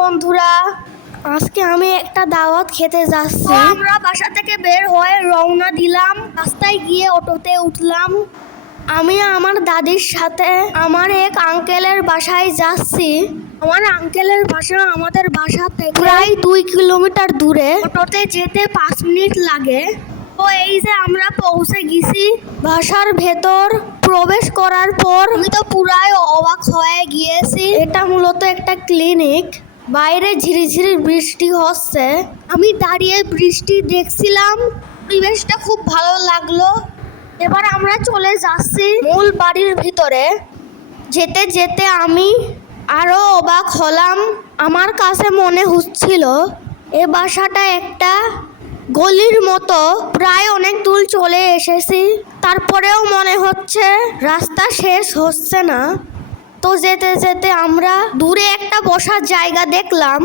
বন্ধুরা, আজকে আমি একটা দাওয়াত খেতে যাচ্ছি। আমরা বাসা থেকে বের হয়ে রওনা দিলাম। রাস্তায় গিয়ে অটোতে উঠলাম। আমি আমার দাদির সাথে আমার এক আঙ্কেলের বাসায় যাচ্ছি। আমার আঙ্কেলের বাসা আমাদের বাসা থেকে প্রায় 2 কিলোমিটার দূরে। অটোতে যেতে 5 মিনিট লাগে। তো এই যে আমরা পৌঁছে গেছি। বাসার ভেতর প্রবেশ করার পর আমি তো পুরাই অবাক হয়ে গিয়েছি। এটা মূলত একটা ক্লিনিক। বাইরে ঝিরিঝিরি বৃষ্টি হচ্ছে। আমি দাঁড়িয়ে বৃষ্টি দেখছিলাম। পরিবেশটা খুব ভালো লাগলো। এবার আমরা চলে যাচ্ছি মূল বাড়ির ভিতরে। যেতে যেতে আমি আরো অবাক হলাম। আমার কাছে মনে হচ্ছিল এ বাসাটা একটা গলির মতো। প্রায় অনেক দূর চলে এসেছি, তারপরেও মনে হচ্ছে রাস্তা শেষ হচ্ছে না। তো যেতে যেতে আমরা দূরে একটা বসার জায়গা দেখলাম।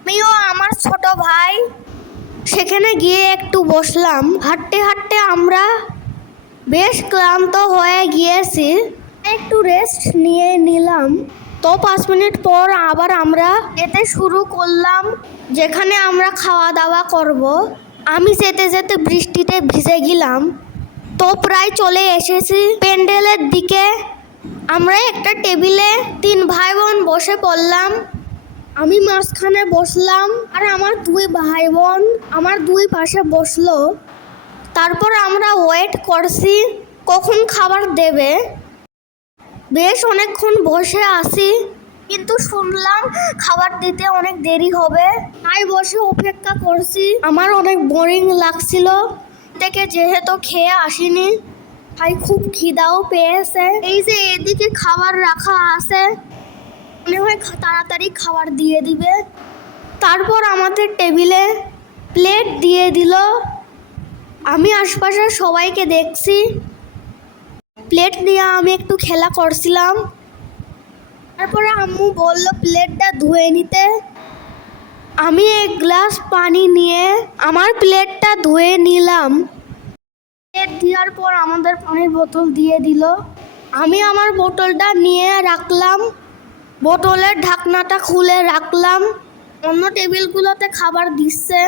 আমিও আমার ছোট ভাই সেখানে গিয়ে একটু বসলাম। হাঁটতে হাঁটতে আমরা বেশ ক্লান্ত হয়ে গিয়েছি। একটু রেস্ট নিয়ে নিলাম। তো 5 মিনিট পর আবার আমরা যেতে শুরু করলাম, যেখানে আমরা খাওয়া দাওয়া করব। আমি যেতে যেতে বৃষ্টিতে ভিজে গেলাম। তো প্রায় চলে এসেছি প্যান্ডেলের দিকে। আমরা একটা টেবিলে 3 ভাই বোন বসে পড়লাম। আমি মাঝখানে বসলাম আর আমার 2 ভাই বোন আমার 2 পাশে বসলো। তারপর আমরা ওয়েট করছি কখন খাবার দেবে। বেশ অনেকক্ষণ বসে আছি, কিন্তু শুনলাম খাবার দিতে অনেক দেরি হবে। তাই বসে অপেক্ষা করছি। আমার অনেক বোরিং লাগছিল থেকে, যেহেতু খেয়ে আসিনি। তাই খুব খিদাও পেয়েছে। এই যে এদিকে খাবার রাখা আছে, মনে হয় তাড়াতাড়ি খাবার দিয়ে দিবে। তারপর আমাদের টেবিলে প্লেট দিয়ে দিল। আমি আশপাশের সবাইকে দেখছি। প্লেট নিয়ে আমি একটু খেলা করছিলাম। তারপরে আম্মু বলল প্লেটটা ধুয়ে নিতে। আমি এক গ্লাস পানি নিয়ে আমার প্লেটটা ধুয়ে নিলাম। প্লেট দেওয়ার পর আমাদের পানির বোতল দিয়ে দিল। আমি আমার বোতলটা নিয়ে রাখলাম। বোতলের ঢাকনাটা খুলে রাখলাম। অন্য টেবিলগুলোতে খাবার দিচ্ছে।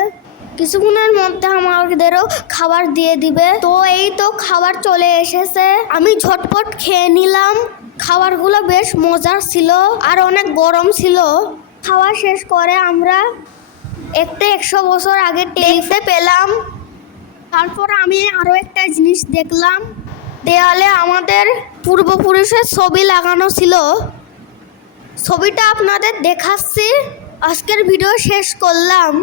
কিছুক্ষণের মধ্যে আমাদেরও খাবার দিয়ে দিবে। তো এই তো খাবার চলে এসেছে। আমি ঝটপট খেয়ে নিলাম। খাবারগুলো বেশ মজার ছিল আর অনেক গরম ছিল। খাওয়া শেষ করে আমরা একটা 100 বছর আগে দেখতে পেলাম। তারপর আমি আরও একটা জিনিস দেখলাম। দেয়ালে আমাদের পূর্বপুরুষের ছবি লাগানো ছিল। ছবিটা আপনাদের দেখাচ্ছি। আজকের ভিডিও শেষ করলাম।